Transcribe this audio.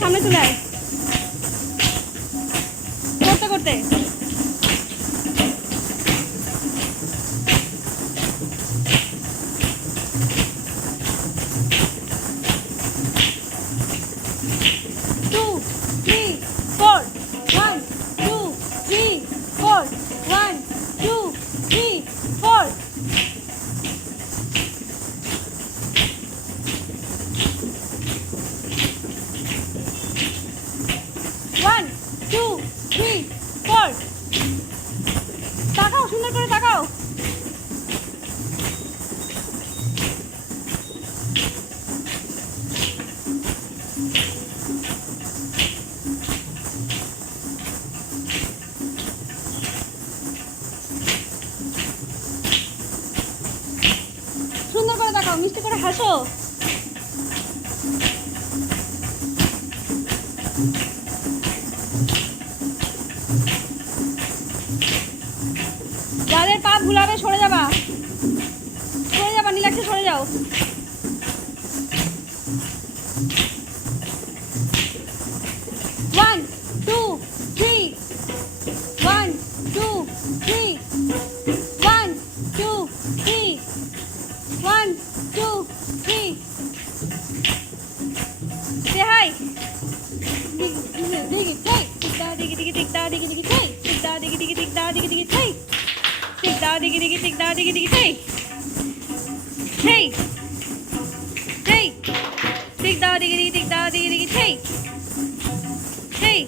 সামনে চলে আয় করতে করতে। তাকাও, সুন্দর করে তাকাও। সুন্দর করে তাকাও, মিষ্টি করে হাসো। যাদের পা ভুলাবে সরে যাবা, নীলাক্ষী সরে যাও। One two three, one two three, one two three, one two three. Say hi. Diggy tay, tick da diggy diggy tick da diggy diggy tay, tick da diggy diggy tick da diggy diggy tay, tick da diggy diggy tick da diggy diggy tay, hey, hey, tick da diggy diggy tick da diggy diggy tay, hey.